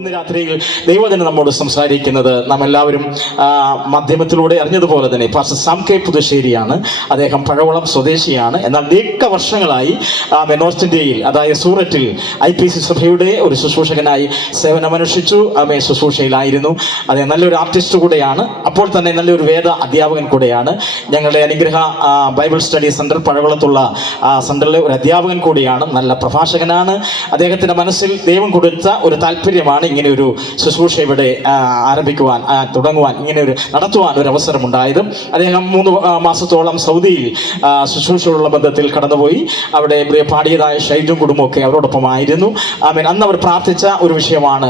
ഇന്ന് രാത്രിയിൽ ദൈവജനം നമ്മോട് സംസാരിക്കുന്നത് നാം എല്ലാവരും മാധ്യമത്തിലൂടെ അറിഞ്ഞതുപോലെ തന്നെ പാസ്റ്റർ സാം കെ പുതുശ്ശേരിയാണ്. അദ്ദേഹം പഴവളം സ്വദേശിയാണ്. എന്നാൽ ദീർഘ വർഷങ്ങളായി നോർത്ത് ഇന്ത്യയിൽ, അതായത് സൂററ്റിൽ IPC സഭയുടെ ഒരു ശുശ്രൂഷകനായി സേവനമനുഷ്ഠിച്ചു. ശുശ്രൂഷയിലായിരുന്നു. അദ്ദേഹം നല്ലൊരു ആർട്ടിസ്റ്റ് കൂടെയാണ്, അപ്പോൾ തന്നെ നല്ലൊരു വേദ അധ്യാപകൻ കൂടെയാണ്. ഞങ്ങളുടെ അനുഗ്രഹ ബൈബിൾ സ്റ്റഡി സെൻറ്റർ പഴവളത്തുള്ള സെൻറ്ററിലെ ഒരു അധ്യാപകൻ കൂടിയാണ്. നല്ല പ്രഭാഷകനാണ്. അദ്ദേഹത്തിൻ്റെ മനസ്സിൽ ദൈവം കൊടുത്ത ഒരു താല്പര്യമാണ് ഇങ്ങനെ ഒരു ശുശ്രൂഷ ഇവിടെ ആരംഭിക്കുവാൻ, തുടങ്ങുവാൻ, ഇങ്ങനെ ഒരു നടത്തുവാൻ ഒരു അവസരമുണ്ടായതും. അദ്ദേഹം 3 മാസത്തോളം സൗദിയിൽ ശുശ്രൂഷയുള്ള ബന്ധത്തിൽ കടന്നുപോയി. അവിടെ പാടിയതായ ഷൈജും കുടുംബമൊക്കെ അവരോടൊപ്പമായിരുന്നു. അന്ന് അവർ പ്രാർത്ഥിച്ച ഒരു വിഷയമാണ്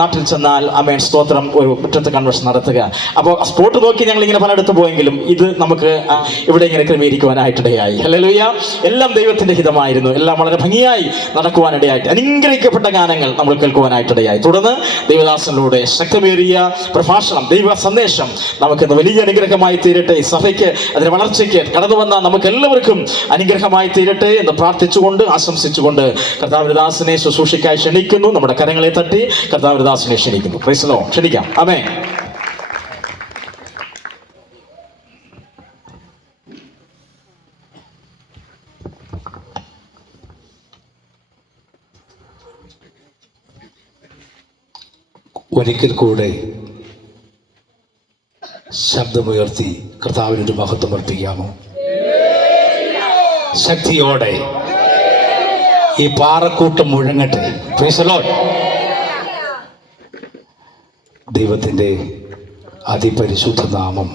നാട്ടിൽ ചെന്നാൽ സ്തോത്രം ഒരു മുറ്റത്ത് കൺവെൻഷൻ നടത്തുക. അപ്പോൾ സ്പോട്ട് നോക്കി ഞങ്ങൾ ഇങ്ങനെ പലയിടത്ത് പോയെങ്കിലും ഇത് നമുക്ക് ഇവിടെ ഇങ്ങനെ ക്രമീകരിക്കുവാനായിട്ടിടയായി. ഹല്ലേലൂയ. എല്ലാം ദൈവത്തിന്റെ ഹിതമായിരുന്നു. എല്ലാം വളരെ ഭംഗിയായി നടക്കുവാനിടയായിട്ട് അനുഗ്രഹിക്കപ്പെട്ട ഗാനങ്ങൾ നമ്മൾ കേൾക്കുവാനായിട്ടിടയായി. തുടർന്ന് ദൈവദാസനിലൂടെ ശക്തമേറിയ പ്രഭാഷണം, ദൈവ സന്ദേശം നമുക്കിന്ന് വലിയ അനുഗ്രഹമായി തീരട്ടെ. ഈ സഭയ്ക്ക്, അതിന്റെ വളർച്ചയ്ക്ക് കടന്നു വന്ന നമുക്ക് എല്ലാവർക്കും അനുഗ്രഹമായി തീരട്ടെ എന്ന് പ്രാർത്ഥിച്ചുകൊണ്ട് ആശംസിച്ചുകൊണ്ട് കർത്താവിദാസനെ ശുശ്രൂഷയ്ക്കായി ക്ഷണിക്കുന്നു. നമ്മുടെ കരങ്ങളെ തട്ടി കർത്താവിദാസനെ ക്ഷണിക്കുന്നു. Praise the Lord. ക്ഷണിക്കാം. ആമേൻ. ഒരിക്കൽ കൂടെ ശബ്ദമുയർത്തി കർത്താവിനൊരു മഹത്വം അർപ്പിക്കാമോ? ശക്തിയോടെ ഈ പാറക്കൂട്ടം മുഴങ്ങട്ടെ. Praise the Lord. ദൈവത്തിൻ്റെ അതിപരിശുദ്ധ നാമം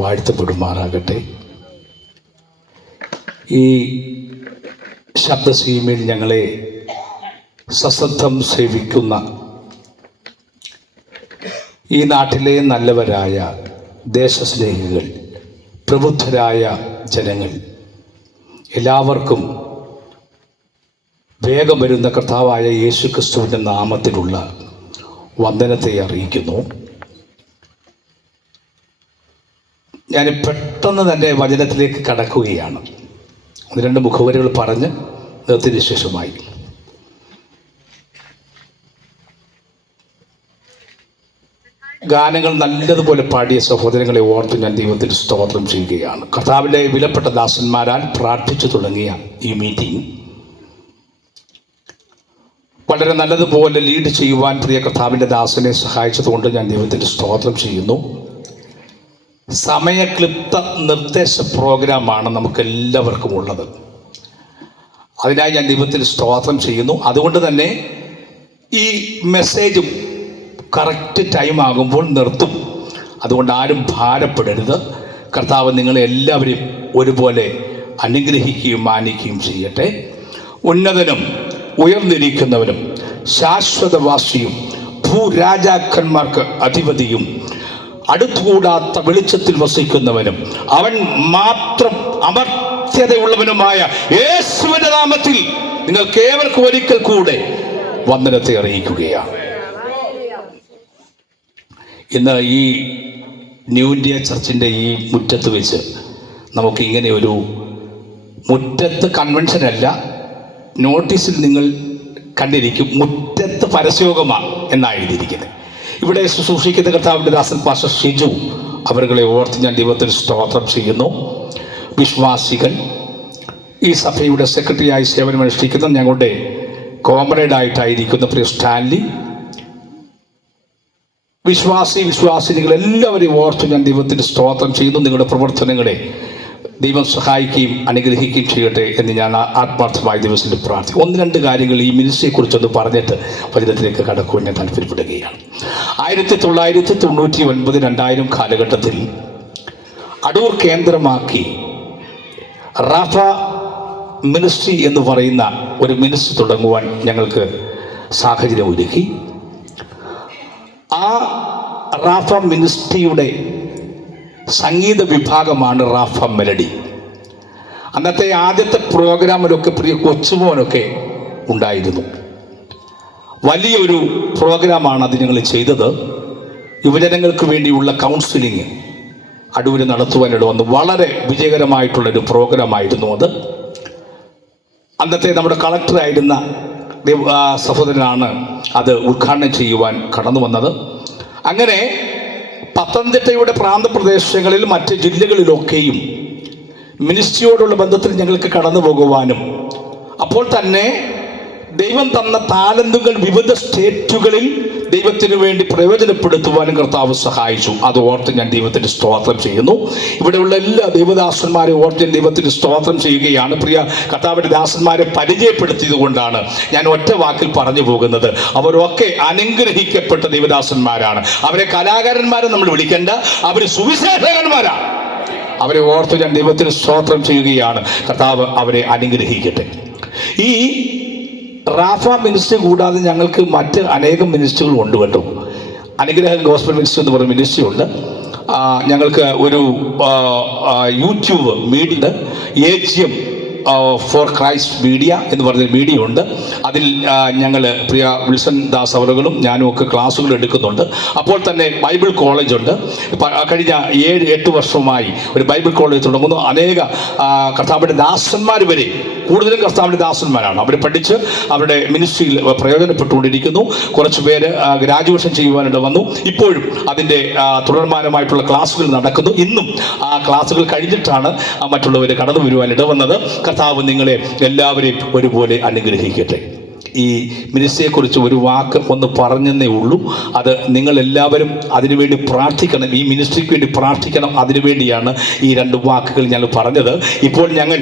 വാഴ്ത്തപ്പെടുമാറാകട്ടെ. ഈ ശബ്ദസീമയിൽ ഞങ്ങളെ സശ്രദ്ധം സേവിക്കുന്ന ഈ നാട്ടിലെ നല്ലവരായ ദേശസ്നേഹികൾ, പ്രബുദ്ധരായ ജനങ്ങൾ, എല്ലാവർക്കും വേഗം വരുന്ന കർത്താവായ യേശു ക്രിസ്തുവിൻ്റെ നാമത്തിലുള്ള വന്ദനത്തെ അറിയിക്കുന്നു. ഞാൻ പെട്ടെന്ന് തന്നെ വചനത്തിലേക്ക് കടക്കുകയാണ്. 1-2 മുഖവരികൾ പറഞ്ഞ് നിർത്തിയ ശേഷമായി. ഗാനങ്ങൾ നല്ലതുപോലെ പാടിയ സഹോദരങ്ങളെ ഓർത്ത് ഞാൻ ദൈവത്തിന് സ്തോത്രം ചെയ്യുകയാണ്. കർത്താവിൻ്റെ വിലപ്പെട്ട ദാസന്മാരാൽ പ്രാർത്ഥിച്ചു തുടങ്ങിയ ഈ മീറ്റിംഗ് വളരെ നല്ലതുപോലെ ലീഡ് ചെയ്യുവാൻ പ്രിയ കർത്താവിൻ്റെ ദാസനെ സഹായിച്ചതുകൊണ്ട് ഞാൻ ദൈവത്തിന് സ്തോത്രം ചെയ്യുന്നു. സമയക്ലിപ്ത നിർദ്ദേശ പ്രോഗ്രാമാണ് നമുക്കെല്ലാവർക്കും ഉള്ളത്. അതിനായി ഞാൻ ദൈവത്തിന് സ്തോത്രം ചെയ്യുന്നു. അതുകൊണ്ട് തന്നെ ഈ മെസ്സേജും കറക്റ്റ് ടൈം ആകുമ്പോൾ നിർത്തും. അതുകൊണ്ട് ആരും ഭാരപ്പെടരുത്. കർത്താവ് നിങ്ങളെ എല്ലാവരെയും ഒരുപോലെ അനുഗ്രഹിക്കുകയും മാനിക്കുകയും ചെയ്യട്ടെ. ഉന്നതനും ഉയർന്നിരിക്കുന്നവനും ശാശ്വതവാസിയും ഭൂരാജാക്കന്മാർക്ക് അധിപതിയും അടുത്തുകൂടാത്ത വെളിച്ചത്തിൽ വസിക്കുന്നവനും അവൻ മാത്രം അമർത്യതയുള്ളവനുമായ യേശുവിന്റെ നാമത്തിൽ നിങ്ങൾക്ക് ഏവർക്കും ഒരിക്കൽ കൂടെ വന്ദനത്തെ അറിയിക്കുകയാണ്. ഇന്ന് ഈ ന്യൂ ഇന്ത്യ ചർച്ചിൻ്റെ ഈ മുറ്റത്ത് വെച്ച് നമുക്ക് ഇങ്ങനെ ഒരു മുറ്റത്ത് കൺവെൻഷനല്ല, നോട്ടീസിൽ നിങ്ങൾ കണ്ടിരിക്കും, മുറ്റത്ത് പരസ്യോഗമാണ് എന്നായിരിക്കുന്നത്. ഇവിടെ ശുശ്രൂഷിക്കുന്ന കർത്താവിൻ്റെ ദാസൻ പാസ്റ്റർ ഷിജു അവരുടെ ഓർത്ത് ഞാൻ ദൈവത്തിന് സ്തോത്രം ചെയ്യുന്നു. വിശ്വാസികൾ, ഈ സഭയുടെ സെക്രട്ടറിയായി സേവനമനുഷ്ഠിക്കുന്ന ഞങ്ങളുടെ കോമ്രേഡായിട്ടായിരിക്കുന്ന പ്രിയ സ്റ്റാൻലി, വിശ്വാസിനികൾ എല്ലാവരെയും ഓർത്ത് ഞാൻ ദൈവത്തിന് സ്തോത്രം ചെയ്യുന്നു. നിങ്ങളുടെ പ്രവർത്തനങ്ങളെ ദൈവം സഹായിക്കുകയും അനുഗ്രഹിക്കുകയും ചെയ്യട്ടെ എന്ന് ഞാൻ ആത്മാർത്ഥമായി ദിവസത്തിൽ പ്രാർത്ഥിക്കും. 1-2 കാര്യങ്ങൾ ഈ മിനിസ്ട്രിയെക്കുറിച്ചൊന്ന് പറഞ്ഞിട്ട് വചനത്തിലേക്ക് കടക്കുവാൻ ഞാൻ താല്പര്യപ്പെടുകയാണ്. 1999-2000 കാലഘട്ടത്തിൽ അടൂർ കേന്ദ്രമാക്കി റാഫ മിനിസ്ട്രി എന്ന് പറയുന്ന ഒരു മിനിസ്ട്രി തുടങ്ങുവാൻ ഞങ്ങൾക്ക് സാഹചര്യം ഒരുക്കി. ആ റാഫ മിനിസ്ട്രിയുടെ സംഗീത വിഭാഗമാണ് റാഫ മെലഡി. അന്നത്തെ ആദ്യത്തെ പ്രോഗ്രാമിലൊക്കെ പ്രിയ കൊച്ചുമോനൊക്കെ ഉണ്ടായിരുന്നു. വലിയൊരു പ്രോഗ്രാമാണ് അത് ഞങ്ങൾ ചെയ്തത്. യുവജനങ്ങൾക്ക് വേണ്ടിയുള്ള കൗൺസിലിംഗ് അടൂര് നടത്തുവാനിട വന്നു. വളരെ വിജയകരമായിട്ടുള്ളൊരു പ്രോഗ്രാമായിരുന്നു അത്. അന്നത്തെ നമ്മുടെ കളക്ടറായിരുന്ന സഹോദരനാണ് അത് ഉദ്ഘാടനം ചെയ്യുവാൻ കടന്നു വന്നത്. അങ്ങനെ പത്തനംതിട്ടയുടെ പ്രാന്തപ്രദേശങ്ങളിൽ മറ്റ് ജില്ലകളിലൊക്കെയും മിനിസ്ട്രിയോടുള്ള ബന്ധത്തിൽ ഞങ്ങൾക്ക് കടന്നു പോകുവാനും അപ്പോൾ തന്നെ ദൈവം തന്ന താലന്തുകൾ വിവിധ സ്റ്റേറ്റുകളിൽ ദൈവത്തിന് വേണ്ടി പ്രയോജനപ്പെടുത്തുവാനും കർത്താവ് സഹായിച്ചു. അത് ഓർത്ത് ഞാൻ ദൈവത്തിന് സ്തോത്രം ചെയ്യുന്നു. ഇവിടെയുള്ള എല്ലാ ദൈവദാസന്മാരെ ഓർത്ത് ഞാൻ ദൈവത്തിന് സ്തോത്രം ചെയ്യുകയാണ്. പ്രിയ കർത്താവിൻ്റെ ദാസന്മാരെ പരിചയപ്പെടുത്തിയത് കൊണ്ടാണ് ഞാൻ ഒറ്റ വാക്കിൽ പറഞ്ഞു പോകുന്നത്. അവരൊക്കെ അനുഗ്രഹിക്കപ്പെട്ട ദൈവദാസന്മാരാണ്. അവരെ കലാകാരന്മാരെ നമ്മൾ വിളിക്കേണ്ട, അവർ സുവിശേഷകന്മാരാണ്. അവരെ ഓർത്ത് ഞാൻ ദൈവത്തിന് സ്തോത്രം ചെയ്യുകയാണ്. കർത്താവ് അവരെ അനുഗ്രഹിക്കട്ടെ. ഈ റാഫ മിനിസ്ട്രി കൂടാതെ ഞങ്ങൾക്ക് മറ്റ് അനേകം മിനിസ്ട്രികൾ ഉണ്ട് കേട്ടോ. അനുഗ്രഹ ഗോസ്ബൽ മിനിസ്ട്രി എന്ന് പറയുന്ന മിനിസ്ട്രി ഉണ്ട്. ഞങ്ങൾക്ക് ഒരു YouTube media AGM for Christ media എന്ന് പറഞ്ഞൊരു മീഡിയ ഉണ്ട്. അതിൽ ഞങ്ങൾ പ്രിയ വിൽസൺ ദാസ് അവറുകളും ഞാനും ഒക്കെ ക്ലാസ്സുകൾ എടുക്കുന്നുണ്ട്. അപ്പോൾ തന്നെ ബൈബിൾ കോളേജ് ഉണ്ട്. കഴിഞ്ഞ 7-8 വർഷമായി ഒരു ബൈബിൾ കോളേജ് തുടങ്ങുന്നു. അനേക കർത്താവിൻ്റെ ദാസന്മാർ വരെ, കൂടുതലും കർത്താവിൻ്റെ ദാസന്മാരാണ്, അവർ പഠിച്ച് അവരുടെ മിനിസ്ട്രിയിൽ പ്രയോജനപ്പെട്ടുകൊണ്ടിരിക്കുന്നു. കുറച്ച് പേര് ഗ്രാജുവേഷൻ ചെയ്യുവാനിട വന്നു. ഇപ്പോഴും അതിൻ്റെ തുടർമാനമായിട്ടുള്ള ക്ലാസ്സുകൾ നടക്കുന്നു. ഇന്നും ആ ക്ലാസ്സുകൾ കഴിഞ്ഞിട്ടാണ് മറ്റുള്ളവർ കടന്നു വരുവാനിട വന്നത്. കർത്താവ് നിങ്ങളെ എല്ലാവരെയും ഒരുപോലെ അനുഗ്രഹിക്കട്ടെ. ഈ മിനിസ്ട്രിയെക്കുറിച്ച് ഒരു വാക്ക് ഒന്ന് പറഞ്ഞെന്നേ ഉള്ളൂ. അത് നിങ്ങളെല്ലാവരും അതിനുവേണ്ടി പ്രാർത്ഥിക്കണം, ഈ മിനിസ്ട്രിക്ക് വേണ്ടി പ്രാർത്ഥിക്കണം. അതിനുവേണ്ടിയാണ് ഈ 2 വാക്കുകൾ ഞങ്ങൾ പറഞ്ഞത്. ഇപ്പോൾ ഞങ്ങൾ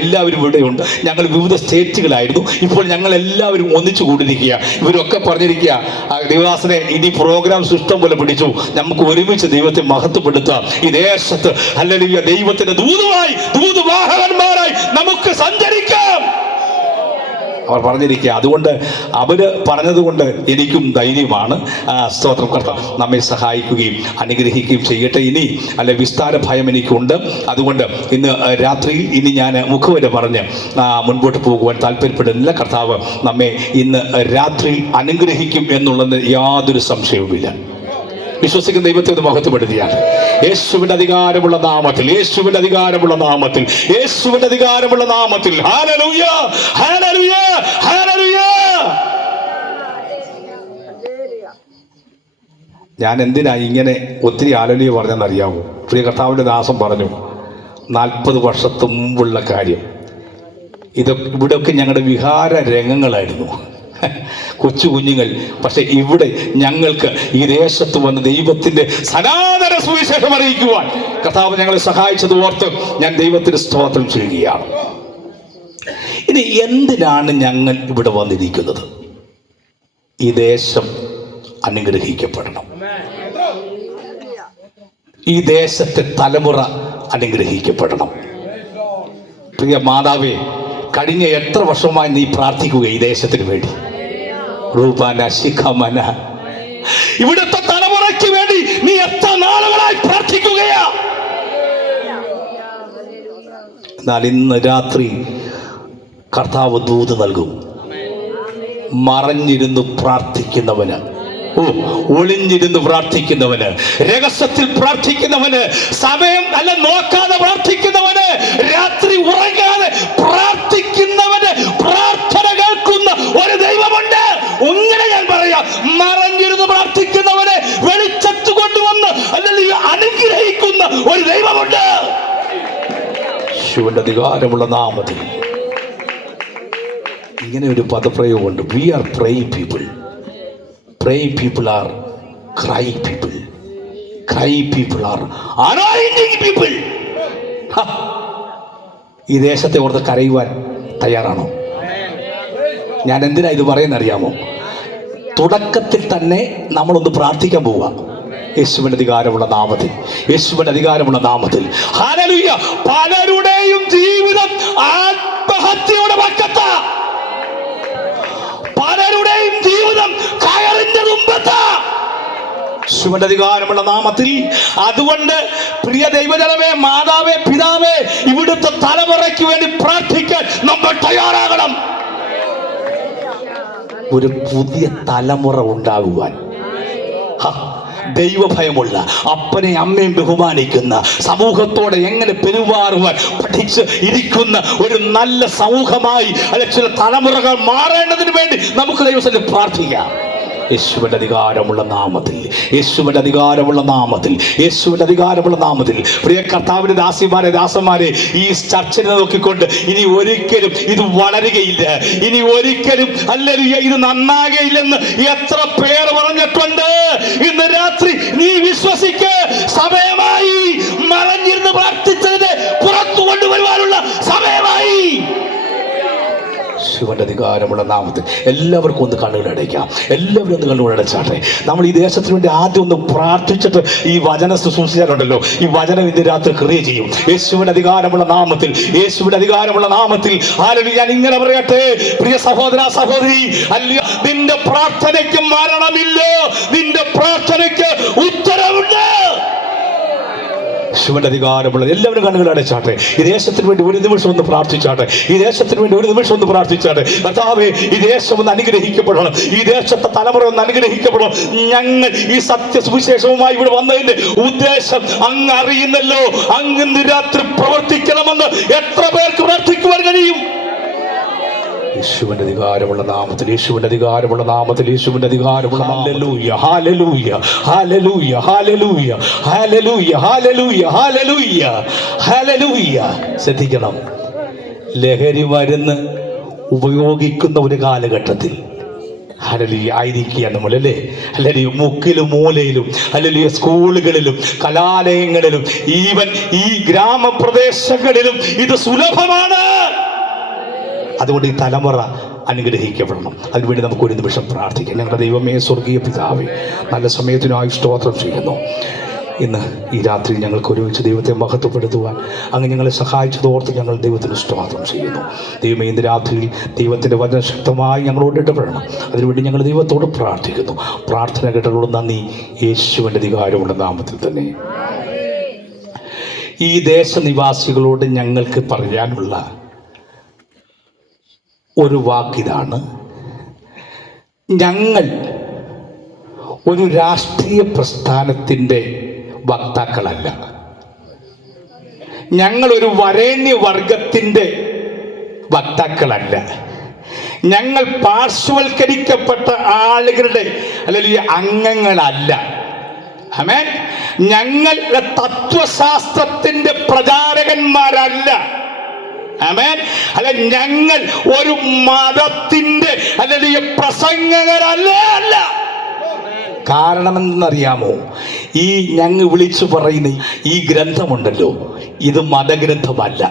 എല്ലാവരും ഇവിടെയുണ്ട്. ഞങ്ങൾ വിവിധ സ്റ്റേറ്റുകളായിരുന്നു. ഇപ്പോൾ ഞങ്ങൾ എല്ലാവരും ഒന്നിച്ചു കൂടിയിരിക്കുക. ഇവരൊക്കെ പറഞ്ഞിരിക്കുക, ദേവദാസനെ ഇനി പ്രോഗ്രാം ഇഷ്ടം പോലെ പിടിച്ചു, നമുക്ക് ഒരുമിച്ച് ദൈവത്തെ മഹത്വപ്പെടുത്താം. ഈ ദേശത്ത് ഹല്ലേലൂയ ദൈവത്തിന്റെ ദൂതുവാഹകന്മാരായി നമുക്ക് സഞ്ചരിക്കാം അവർ പറഞ്ഞിരിക്കുക. അതുകൊണ്ട് അവർ പറഞ്ഞതുകൊണ്ട് എനിക്കും ധൈര്യമാണ്. സ്തോത്രം. കർത്താവ് നമ്മെ സഹായിക്കുകയും അനുഗ്രഹിക്കുകയും ചെയ്യട്ടെ. ഇനി വിസ്താര ഭയം എനിക്കുണ്ട്. അതുകൊണ്ട് ഇന്ന് രാത്രിയിൽ ഇനി ഞാൻ മുഖവര പറഞ്ഞ് മുൻപോട്ട് പോകുവാൻ താല്പര്യപ്പെടുന്നില്ല. കർത്താവ് നമ്മെ ഇന്ന് രാത്രിയിൽ അനുഗ്രഹിക്കും എന്നുള്ളത് യാതൊരു സംശയവുമില്ല. വിശ്വസിക്കുന്ന ദൈവത്തെ ഒന്ന് മഹത്വപ്പെടുത്തിയാണ്. യേശുവിന്റെ അധികാരമുള്ള നാമത്തിൽ, യേശുവിന്റെ അധികാരമുള്ള നാമത്തിൽ, യേശുവിന്റെ അധികാരമുള്ള നാമത്തിൽ. Hallelujah, hallelujah, hallelujah. ഞാൻ എന്തിനാ ഇങ്ങനെ ഒത്തിരി ഹല്ലേലൂയ പറഞ്ഞെന്നറിയാമോ? പ്രിയ കർത്താവിന്റെ ദാസൻ പറഞ്ഞു 40 വർഷത്തിന് മുമ്പുള്ള കാര്യം. ഇവിടെയൊക്കെ ഞങ്ങളുടെ വിഹാര രംഗങ്ങളായിരുന്നു, കൊച്ചു കുഞ്ഞുങ്ങൾ. പക്ഷെ ഇവിടെ ഞങ്ങൾക്ക് ഈ ദേശത്ത് വന്ന് ദൈവത്തിന്റെ സനാതന സുവിശേഷം അറിയിക്കുവാൻ കർത്താവ് ഞങ്ങളെ സഹായിച്ചത് ഓർത്ത് ഞാൻ ദൈവത്തിന് സ്തോത്രം ചെയ്യുകയാണ്. ഇനി എന്തിനാണ് ഞങ്ങൾ ഇവിടെ വന്നിരിക്കുന്നത്? ഈ ദേശം അനുഗ്രഹിക്കപ്പെടണം. ഈ ദേശത്തെ തലമുറ അനുഗ്രഹിക്കപ്പെടണം. പ്രിയ മാതാവേ, കഴിഞ്ഞ എത്ര വർഷമായി നീ പ്രാർത്ഥിക്കുക ഈ ദേശത്തിന് വേണ്ടി? റൂപാന ശിഖമന, ഇവിടുത്തെ തലമുറയ്ക്ക് വേണ്ടി നീ എത്ര നാളുകളായി പ്രാർത്ഥിക്കുകയാ? എന്നാൽ ഇന്ന് രാത്രി കർത്താവ് ദൂത് നൽകും. മറഞ്ഞിരുന്ന് പ്രാർത്ഥിക്കുന്നവന്, ഒളിഞ്ഞിരുന്ന് പ്രാർത്ഥിക്കുന്നവന്, രഹസ്യത്തിൽ പ്രാർത്ഥിക്കുന്നവന്, സമയം നോക്കാതെ പ്രാർത്ഥിക്കുന്നവന്, രാത്രി ഉറങ്ങാതെ പ്രാർത്ഥിക്കുന്നവന് പ്രാർത്ഥന കേൾക്കുന്ന ഒരു ദൈവമുണ്ട്. ഇങ്ങനെ ഞാൻ പറയാം, മറഞ്ഞിരുന്ന് പ്രാർത്ഥിക്കുന്നവനെ വെളിച്ചത്ത് കൊണ്ടുവന്ന് അല്ലെങ്കിൽ അനുഗ്രഹിക്കുന്ന ഒരു ദൈവമുണ്ട്. ശിവന്റെ അധികാരമുള്ള നാമത്തിൽ ഇങ്ങനെ ഒരു പദപ്രയോഗമുണ്ട്. We are praying people. Praying people are crying people. Crying people are anointing people. ഈ ദേശത്തെ ഓർത്ത് കരയുവാൻ തയ്യാറാണോ? ഞാൻ എന്തിനാ ഇത് പറയുന്നറിയാമോ? തുടക്കത്തിൽ തന്നെ നമ്മളൊന്ന് പ്രാർത്ഥിക്കാൻ പോവുക. യേശുവിന്റെ അധികാരമുള്ള നാമത്തിൽ, യേശുവിന്റെ അധികാരമുള്ള നാമത്തിൽ. ഹല്ലേലൂയ. പലരുടെയും ജീവിതം ആത്മഹത്യയുടെ പക്കത്താ. പലരുടെയും ജീവിതം കയറിന്റെ തുമ്പത്താ. യേശുവിന്റെ അധികാരമുള്ള നാമത്തിൽ. അതുകൊണ്ട് പ്രിയ ദൈവജനമേ, മാതാവേ, പിതാവേ, ഇവിടുത്തെ തലമുറയ്ക്ക് വേണ്ടി പ്രാർത്ഥിക്കാൻ നമ്മൾ തയ്യാറാകണം. ഒരു പുതിയ തലമുറ ഉണ്ടാകുവാൻ. ദൈവഭയമുള്ള, അപ്പനെയും അമ്മയും ബഹുമാനിക്കുന്ന, സമൂഹത്തോടെ എങ്ങനെ പെരുമാറുവാൻ പഠിച്ച് ഇരിക്കുന്ന ഒരു നല്ല സമൂഹമായി ചില തലമുറകൾ മാറേണ്ടതിന് വേണ്ടി നമുക്ക് ദൈവത്തിൽ പ്രാർത്ഥിക്കാം. യേശുവിന്റെ അധികാരമുള്ള നാമത്തിൽ, യേശുവിന്റെ അധികാരമുള്ള നാമത്തിൽ, യേശുവിന്റെ അധികാരമുള്ള നാമത്തിൽ. പ്രിയ കർത്താവിന്റെ ദാസിമാരെ, ദാസന്മാരെ, ഈ ചർച്ചിനെ നോക്കിക്കൊണ്ട് ഇനി ഒരിക്കലും ഇത് വളരുകയില്ല, ഇനി ഒരിക്കലും അല്ലെങ്കിൽ ഇത് നന്നാകയില്ലെന്ന് എത്ര പേർ പറഞ്ഞിട്ടുണ്ട്. ഇന്ന് രാത്രി നീ വിശ്വസിക്ക്, സമയമായി. മറഞ്ഞിരുന്ന് പ്രാർത്ഥിച്ചത് പുറത്തു കൊണ്ടുവരുവാനുള്ള സമയമായി. ശിവന്റെ അധികാരമുള്ള നാമത്തിൽ എല്ലാവർക്കും ഒന്ന് കണ്ണുകളടയ്ക്കാം. എല്ലാവരും ഒന്ന് കണ്ണുകളടച്ചാട്ടെ. നമ്മൾ ഈ ദേശത്തിന് വേണ്ടി ആദ്യം ഒന്ന് പ്രാർത്ഥിച്ചിട്ട് ഈ വചന ശുശ്രൂഷിച്ചാലുണ്ടല്ലോ, ഈ വചനം ഇന്ന് രാത്രി ക്രിയ ചെയ്യും. യേശുവിന്റെ അധികാരമുള്ള നാമത്തിൽ, യേശുവിന്റെ അധികാരമുള്ള നാമത്തിൽ. ആരെങ്കിലും ഞാൻ ഇങ്ങനെ പറയട്ടെ, പ്രിയ സഹോദര സഹോദരി, അല്ലയോ, നിന്റെ പ്രാർത്ഥനയ്ക്ക് മരണമില്ല, നിന്റെ പ്രാർത്ഥനയ്ക്ക് ഉത്തരവുണ്ട്. ശിവന്റെ അധികാരമുള്ളത്. എല്ലാവരും കണ്ണുകൾ അടച്ചാട്ടെ. ഈ ദേശത്തിന് വേണ്ടി ഒരു നിമിഷം ഒന്ന് പ്രാർത്ഥിച്ചാട്ടെ. ഈ ദേശത്തിന് വേണ്ടി ഒരു നിമിഷം ഒന്ന് പ്രാർത്ഥിച്ചാട്ടെ. കർത്താവേ, ഈ ദേശം ഒന്ന് അനുഗ്രഹിക്കപ്പെടണം, ഈ ദേശത്തെ തലമുറ ഒന്ന് അനുഗ്രഹിക്കപ്പെടണം. ഞങ്ങൾ ഈ സത്യസുവിശേഷവുമായി ഇവിടെ വന്നതിന്റെ ഉദ്ദേശം അങ്ങ് അറിയുന്നല്ലോ. അങ്ങ് ഇന്ന് രാത്രി പ്രവർത്തിക്കണമെന്ന് എത്ര പേർക്ക് പ്രാർത്ഥിക്കുവാൻ കഴിയും? യേശുവിന്റെ അധികാരമുള്ള നാമത്തിൽ, യേശുവിന്റെ അധികാരമുള്ള നാമത്തിൽ, യേശുവിന്റെ അധികാരമുള്ള hallelujah, hallelujah, hallelujah, hallelujah, hallelujah, hallelujah, hallelujah, hallelujah. ശ്രദ്ധിക്കണം, ലഹരി മരുന്ന് ഉപയോഗിക്കുന്ന ഒരു കാലഘട്ടത്തിൽ ആയിരിക്കുക നമ്മളല്ലേ, അല്ലെങ്കിൽ മുക്കിലും മൂലയിലും, അല്ലെങ്കിൽ സ്കൂളുകളിലും കലാലയങ്ങളിലും, ഈവൻ ഈ ഗ്രാമപ്രദേശങ്ങളിലും ഇത് സുലഭമാണ്. അതുകൊണ്ട് ഈ തലമുറ അനുഗ്രഹിക്കപ്പെടണം. അതിനുവേണ്ടി നമുക്ക് ഒരു നിമിഷം പ്രാർത്ഥിക്കാം. ഞങ്ങളുടെ ദൈവമേ, സ്വർഗീയ പിതാവേ, നല്ല സമയത്തിനായി സ്തോത്രം ചെയ്യുന്നു. ഇന്ന് ഈ രാത്രി ഞങ്ങൾക്ക് ഒരുമിച്ച് ദൈവത്തെ മഹത്വപ്പെടുത്തുവാൻ അങ്ങ് ഞങ്ങളെ സഹായിച്ചതോർത്ത് ഞങ്ങൾ ദൈവത്തിന് സ്തോത്രം ചെയ്യുന്നു. ദൈവമേ, ഇന്ന് രാത്രിയിൽ ദൈവത്തിൻ്റെ വചനം ശക്തമായി ഞങ്ങളോട് ഇടപെടണം. അതിനുവേണ്ടി ഞങ്ങൾ ദൈവത്തോട് പ്രാർത്ഥിക്കുന്നു. പ്രാർത്ഥന കേട്ടതോട് നന്ദി, യേശുവിൻ്റെ അധികാരമുള്ള നാമത്തിൽ തന്നെ. ഈ ദേശനിവാസികളോട് ഞങ്ങൾക്ക് പറയാനുള്ള ഒരു വാക്കിതാണ്, ഞങ്ങൾ ഒരു രാഷ്ട്രീയ പ്രസ്ഥാനത്തിൻ്റെ വക്താക്കളല്ല, ഞങ്ങൾ ഒരു വരേണ്യവർഗത്തിൻ്റെ വക്താക്കളല്ല, ഞങ്ങൾ പാർശ്വവൽക്കരിക്കപ്പെട്ട ആളുകളുടെ അല്ലെങ്കിൽ അംഗങ്ങളല്ല. ആമേൻ. ഞങ്ങളുടെ തത്വശാസ്ത്രത്തിൻ്റെ പ്രചാരകന്മാരല്ല. ആമേൻ. അല്ല, ഞങ്ങൾ ഒരു മതത്തിന്റെ അല്ലെങ്കിൽ പ്രസംഗകരല്ല. അല്ല. കാരണം എന്തെന്നറിയാമോ? ഈ ഞങ്ങൾ വിളിച്ചു പറയുന്ന ഈ ഗ്രന്ഥമുണ്ടല്ലോ, ഇത് മതഗ്രന്ഥമല്ല.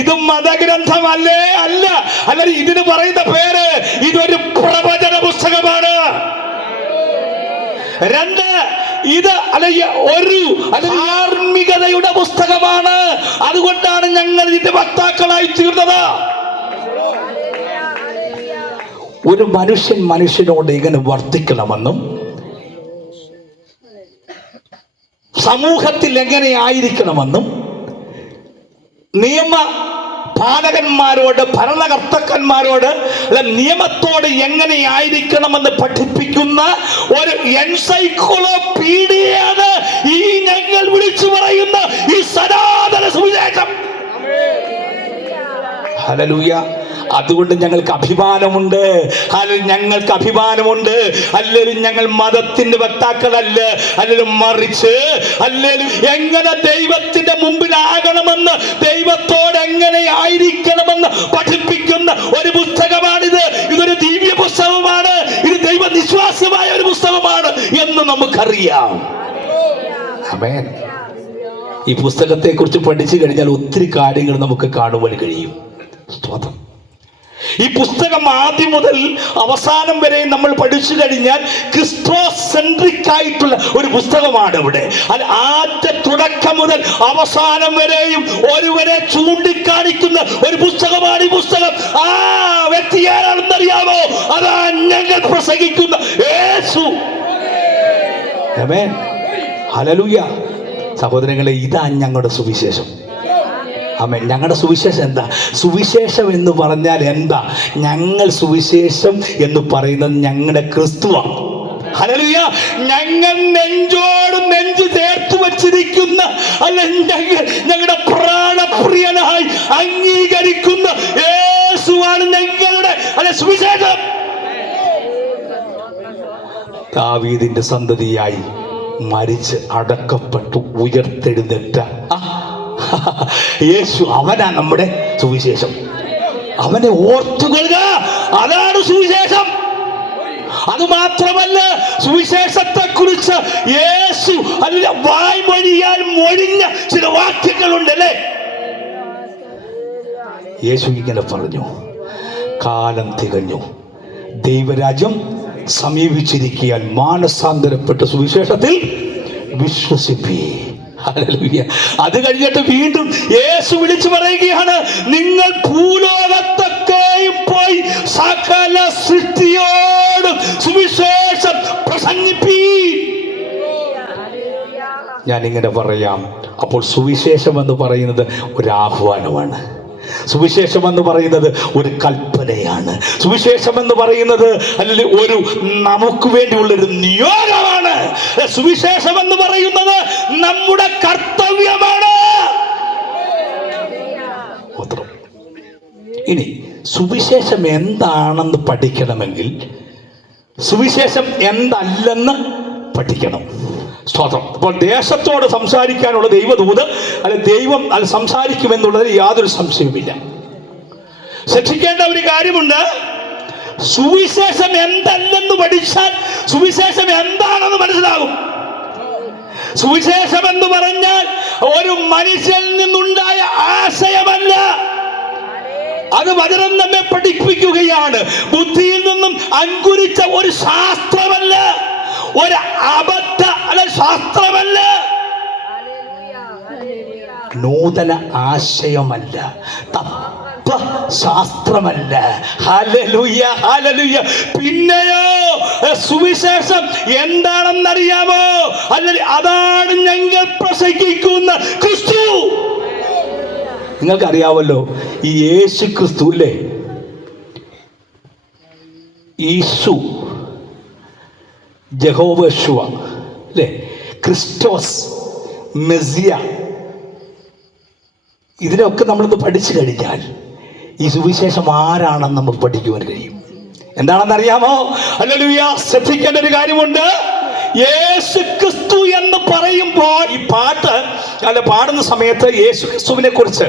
ഇത് മതഗ്രന്ഥമല്ലേ? അല്ല. അല്ലെങ്കിൽ ഇതിന് പറയുന്ന പേര് ഇതൊരു പ്രവചന പുസ്തകമാണ്. രണ്ട്, ഇത് അല്ലെങ്കിൽ ഒരു ധാർമ്മികതയുടെ പുസ്തകമാണ്. അതുകൊണ്ടാണ് ഞങ്ങൾ ഇതിന്റെ വക്താക്കളായി തീർന്നത്. ഒരു മനുഷ്യൻ മനുഷ്യനോട് എങ്ങനെ വർത്തിക്കണമെന്നും സമൂഹത്തിൽ എങ്ങനെ ആയിരിക്കണമെന്നും നിയമ പാലകന്മാരോട്, ഭരണകർത്താക്കന്മാരോട്, നിയമത്തോട് എങ്ങനെയായിരിക്കണമെന്ന് പഠിപ്പിക്കുന്ന ഒരു എൻസൈക്ലോപീഡിയയാണ് ഈ ഞങ്ങൾ വിളിച്ചു പറയുന്ന ഈ സനാതന സുവിശേഷം. ഹല്ലേലൂയ. അതുകൊണ്ട് ഞങ്ങൾക്ക് അഭിമാനമുണ്ട്. ഞങ്ങൾക്ക് അഭിമാനമുണ്ട്. അല്ലെങ്കിൽ ഞങ്ങൾ മതത്തിന്റെ വക്താക്കളല്ല, അല്ലെങ്കിൽ മറിച്ച് അല്ലെങ്കിൽ എങ്ങനെ ദൈവത്തിന്റെ മുമ്പിലാകണമെന്ന്, ദൈവത്തോട് എങ്ങനെ ആയിരിക്കണമെന്ന് പഠിപ്പിക്കുന്ന ഒരു പുസ്തകമാണിത്. ഇതൊരു ദിവ്യ പുസ്തകമാണ്. ഇത് ദൈവനിശ്വാസമായ ഒരു പുസ്തകമാണ് എന്ന് നമുക്കറിയാം. ആമേൻ. ഈ പുസ്തകത്തെ കുറിച്ച് പഠിച്ചു കഴിഞ്ഞാൽ ഒത്തിരി കാര്യങ്ങൾ നമുക്ക് കാണുവാൻ കഴിയും. സ്തോത്രം. ഈ പുസ്തകം ആദ്യം മുതൽ അവസാനം വരെ നമ്മൾ പഠിച്ചു കഴിഞ്ഞാൽ ക്രിസ്തോസെൻട്രിക് ആയിട്ടുള്ള ഒരു പുസ്തകമാണ് ഇവിടെ. അത് ആദ്യ തുടക്കം മുതൽ അവസാനം വരെയും ഒരുവരെ ചൂണ്ടിക്കാണിക്കുന്ന ഒരു പുസ്തകമാണ് ഈ പുസ്തകം. ആ വ്യക്തി ആരാണെന്നറിയാമോ? അതാ ഞങ്ങൾ പ്രസംഗിക്കുന്ന യേശു. ആമേൻ. ഹല്ലേലൂയ. സഹോദരങ്ങളെ, ഇതാ ഞങ്ങളുടെ സുവിശേഷം. ആമേൻ. ഞങ്ങളുടെ സുവിശേഷം എന്താ? സുവിശേഷം എന്ന് പറഞ്ഞാൽ എന്താ? ഞങ്ങൾ സുവിശേഷം എന്ന് പറയുന്നത് ഞങ്ങളുടെ ക്രിസ്തുവാണ്. ഹല്ലേലൂയ. ഞങ്ങൾ നെഞ്ചോട് നെഞ്ച് ചേർത്ത് വച്ചിരിക്കുന്ന ഞങ്ങളുടെ പ്രാണപ്രിയനായി അംഗീകരിക്കുന്ന യേശുവാണ് ഞങ്ങളുടെ സുവിശേഷം. ദാവീദിന്റെ സന്തതിയായി മരിച്ച് അടക്കപ്പെട്ടു ഉയർത്തെഴുന്നേറ്റ യേശു, അവനാ നമ്മുടെ സുവിശേഷം. അവനെ ഓർത്തുകൊള്ളുക, അതാണ് സുവിശേഷം. അത് മാത്രമല്ല, സുവിശേഷത്തെ കുറിച്ച് യേശു വായ്മൊഴിയാൽ മൊഴിഞ്ഞ ചില വാക്യങ്ങളുണ്ടല്ലേ. യേശു ഇങ്ങനെ പറഞ്ഞു, കാലം തികഞ്ഞു, ദൈവരാജ്യം സമീപിച്ചിരിക്കാൻ മാനസാന്തരപ്പെട്ട സുവിശേഷത്തിൽ വിശ്വസിപ്പീ. ഹല്ലേലൂയ. അത് കഴിഞ്ഞിട്ട് വീണ്ടും യേശു വിളിച്ചു പറയുകയാണ്, നിങ്ങൾ ഭൂലോകത്തൊക്കെയും പോയി സകല സൃഷ്ടിയോടും സുവിശേഷം പ്രസംഗിപ്പീൻ. ഞാനിങ്ങനെ പറയാം, അപ്പോൾ സുവിശേഷം എന്ന് പറയുന്നത് ഒരു ആഹ്വാനമാണ്. സുവിശേഷം എന്ന് പറയുന്നത് ഒരു കൽപ്പനയാണ്. സുവിശേഷം എന്ന് പറയുന്നത് അല്ലെങ്കിൽ ഒരു നമുക്ക് വേണ്ടിയുള്ളൊരു നിയോഗമാണ്. സുവിശേഷം എന്ന് പറയുന്നത് നമ്മുടെ കർത്തവ്യമാണ്. ഇനി സുവിശേഷം എന്താണെന്ന് പഠിക്കണമെങ്കിൽ സുവിശേഷം എന്തല്ലെന്ന് പഠിക്കണം. സ്തോത്രം. അപ്പോൾ ദേശത്തോട് സംസാരിക്കാനുള്ള ദൈവദൂത് ദൈവം അത് സംസാരിക്കുമെന്നുള്ളതിൽ യാതൊരു സംശയവുമില്ല. ശ്രദ്ധിക്കേണ്ട ഒരു കാര്യമുണ്ട്, സുവിശേഷം എന്തല്ലെന്ന് പഠിച്ചാൽ സുവിശേഷം എന്താണെന്ന് മനസ്സിലാകും. സുവിശേഷം എന്ന് പറഞ്ഞാൽ ഒരു മനുഷ്യനിൽ നിന്നുണ്ടായ ആശയമല്ല, അത് വചനം നമ്മെ പഠിപ്പിക്കുകയാണ്. ബുദ്ധിയിൽ നിന്നും അങ്കുരിച്ച ഒരു ശാസ്ത്രമല്ല, ഒരു അബദ്ധ അല്ല ശാസ്ത്രമല്ല, നൂതന ആശയമല്ല, തത്വശാസ്ത്രമല്ല. Hallelujah, hallelujah. പിന്നെയോ സുവിശേഷം എന്താണെന്നറിയാമോ? അല്ലെങ്കിൽ അതാണ് ഞങ്ങൾ പ്രസംഗിക്കുന്ന ക്രിസ്തു. നിങ്ങൾക്കറിയാവല്ലോ, ഈ യേശു ക്രിസ്തു അല്ലേ, യേശു യഹോവശുവ അല്ലേ, ക്രിസ്റ്റോസ്, മെസ്സിയ, ഇതിനൊക്കെ നമ്മളിന്ന് പഠിച്ചു കഴിഞ്ഞാൽ ഈ സുവിശേഷം ആരാണെന്ന് നമുക്ക് പഠിക്കുവാൻ കഴിയും. എന്താണെന്നറിയാമോ? ഹല്ലേലൂയ. ശ്രദ്ധിക്കേണ്ട ഒരു കാര്യമുണ്ട്, യേശു ക്രിസ്തു എന്ന് പറയുമ്പോൾ ഈ പാട്ട് പാടുന്ന സമയത്ത് യേശു ക്രിസ്തുവിനെ കുറിച്ച്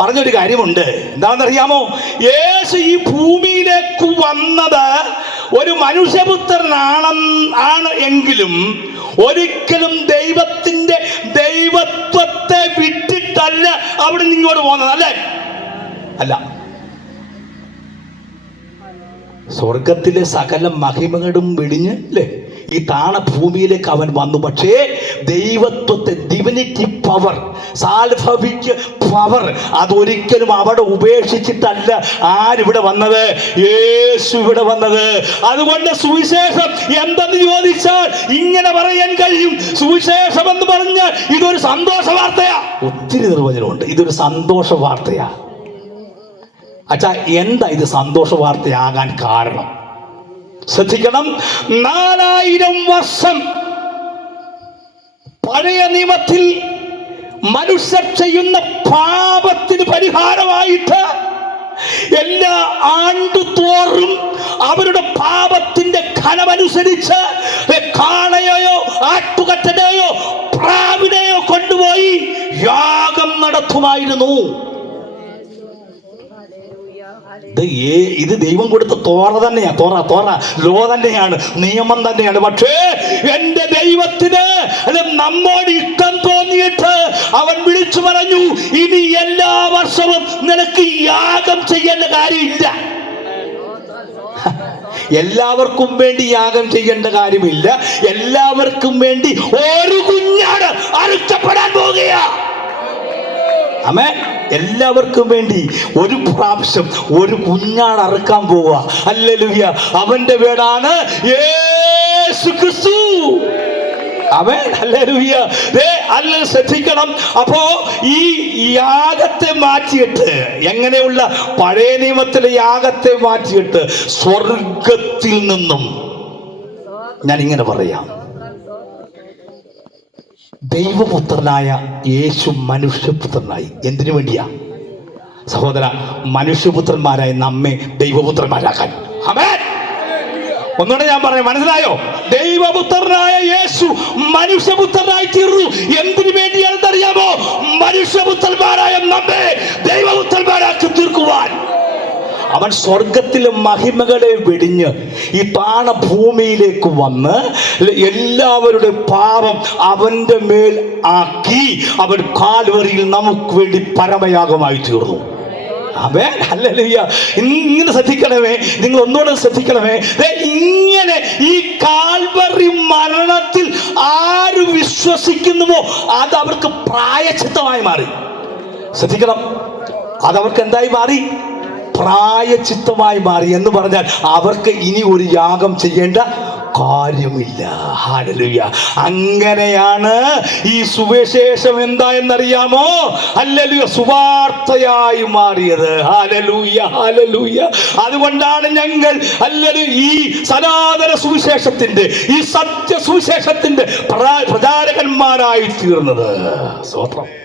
പറഞ്ഞൊരു കാര്യമുണ്ട്. എന്താണെന്നറിയാമോ? യേശു ഈ ഭൂമിയിലേക്ക് വന്നത് ഒരു മനുഷ്യപുത്രനാണ് എങ്കിലും ഒരിക്കലും ദൈവത്തിന്റെ ദൈവത്വത്തെ വിട്ടിട്ടല്ല അവിടെ ഇങ്ങോട്ട് പോകുന്നത്. അല്ല, സ്വർഗത്തിലെ സകല മഹിമകളും വെടിഞ്ഞ് അല്ലേ ഈ താണ ഭൂമിയിലേക്ക് അവൻ വന്നു. പക്ഷേ ദൈവത്വത്തെ, ഡിവിനിറ്റി പവർ, സാൽഭവിക് പവർ, അതൊരിക്കലും അവിടെ ഉപേക്ഷിച്ചിട്ടല്ല ആരിവിടെ വന്നത്, യേശു ഇവിടെ വന്നത്. അതുകൊണ്ട് സുവിശേഷം എന്തെന്ന് ചോദിച്ചാൽ ഇങ്ങനെ പറയാൻ കഴിയും, സുവിശേഷം എന്ന് പറഞ്ഞാൽ ഇതൊരു സന്തോഷ വാർത്തയാ. ഒത്തിരി നിർവചനമുണ്ട്. ഇതൊരു സന്തോഷ വാർത്തയാ. അച്ഛാ, എന്താ ഇത് സന്തോഷ വാർത്തയാകാൻ കാരണം? ശ്രദ്ധിക്കണം. 4000 വർഷം പഴയ നിയമത്തിൽ മനുഷ്യർ ചെയ്യുന്ന പാപത്തിന് പരിഹാരമായിട്ട് എല്ലാ ആണ്ടുതോറും അവരുടെ പാപത്തിന്റെ ഘനമനുസരിച്ച് കാളയെയോ ആട്ടുകറ്റനെയോ പ്രാവിനെയോ കൊണ്ടുപോയി യാഗം നടത്തുമായിരുന്നു. ഇത് ദൈവം കൊടുത്ത തോറ തന്നെയാ, തോറ ലോ തന്നെയാണ്, നിയമം തന്നെയാണ്. പക്ഷേ എന്റെ ദൈവത്തിന് നമ്മോട് ഇഷ്ടം തോന്നിയിട്ട് അവൻ വിളിച്ചു പറഞ്ഞു, ഇനി എല്ലാ വർഷവും നിനക്ക് യാഗം ചെയ്യേണ്ട കാര്യമില്ല. എല്ലാവർക്കും വേണ്ടി യാഗം ചെയ്യേണ്ട കാര്യമില്ല. എല്ലാവർക്കും വേണ്ടി ഒരു കുഞ്ഞാട് അറുക്കപ്പെടാൻ പോകുകയാ. ആമേൻ. എല്ലാവർക്കും വേണ്ടി ഒരു പ്രാവശ്യം ഒരു കുഞ്ഞാട് അറുക്കാൻ പോവുക. ഹല്ലേലൂയ. അവന്റെ പേരാണ് യേശു ക്രിസ്തു. ആമേൻ. ഹല്ലേലൂയ. ശ്രദ്ധിക്കണം. അപ്പോ ഈ യാഗത്തെ മാറ്റിയിട്ട്, എങ്ങനെയുള്ള പഴയ നിയമത്തിലെ യാഗത്തെ മാറ്റിയിട്ട് സ്വർഗത്തിൽ നിന്നും ഞാൻ ഇങ്ങനെ പറയാം, ദൈവപുത്രനായ യേശു മനുഷ്യപുത്രനായി. എന്തിനു വേണ്ടിയാ സഹോദര? മനുഷ്യപുത്രന്മാരായ നമ്മെ ദൈവപുത്രന്മാരാക്കാൻ. ആമേൻ. ഒന്നുകൂടെ ഞാൻ പറയാം, മനസ്സിലായോ? ദൈവപുത്രനായ യേശു മനുഷ്യപുത്രനായി തീർന്നു. എന്തിനു വേണ്ടിയാണെന്നറിയാമോ? മനുഷ്യപുത്രന്മാരായ നമ്മെ ദൈവപുത്രന്മാരാക്കി തീർക്കുവാൻ. അവൻ സ്വർഗത്തിലെ മഹിമകളെ വെടിഞ്ഞ് ഈ താണഭൂമിയിലേക്ക് വന്ന് എല്ലാവരുടെ പാപം അവന്റെ മേൽ ആക്കി അവൻ കാൽവരിയിൽ നമുക്ക് വേണ്ടി പരമയാഗമായി തീർന്നു. ആമേൻ. ഹല്ലേലൂയ. ഇങ്ങനെ ശ്രദ്ധിക്കണമേ, നിങ്ങൾ ഒന്നുകൂടെ ശ്രദ്ധിക്കണമേ. ഇങ്ങനെ ഈ കാൽവറി മരണത്തിൽ ആര് വിശ്വസിക്കുന്നുവോ അത് അവർക്ക് പ്രായശ്ചിത്തമായി മാറി. ശ്രദ്ധിക്കണം, അതവർക്ക് എന്തായി മാറി? പ്രായശ്ചിത്തമായി മാറി. എന്ന് പറഞ്ഞാൽ അവർക്ക് ഇനി ഒരു യാഗം ചെയ്യേണ്ട കാര്യമില്ല. ഹല്ലേലൂയ. അങ്ങനെയാണ് ഈ സുവിശേഷം എന്തായെന്നറിയാമോ? ഹല്ലേലൂയ, സുവാർത്തയായി മാറിയത്. Hallelujah, hallelujah. അതുകൊണ്ടാണ് ഞങ്ങൾ ഹല്ലേലൂയ ഈ സനാതന സുവിശേഷത്തിന്റെ, ഈ സത്യ സുവിശേഷത്തിന്റെ പ്രചാരകന്മാരായി തീർന്നത്. സ്തോത്രം.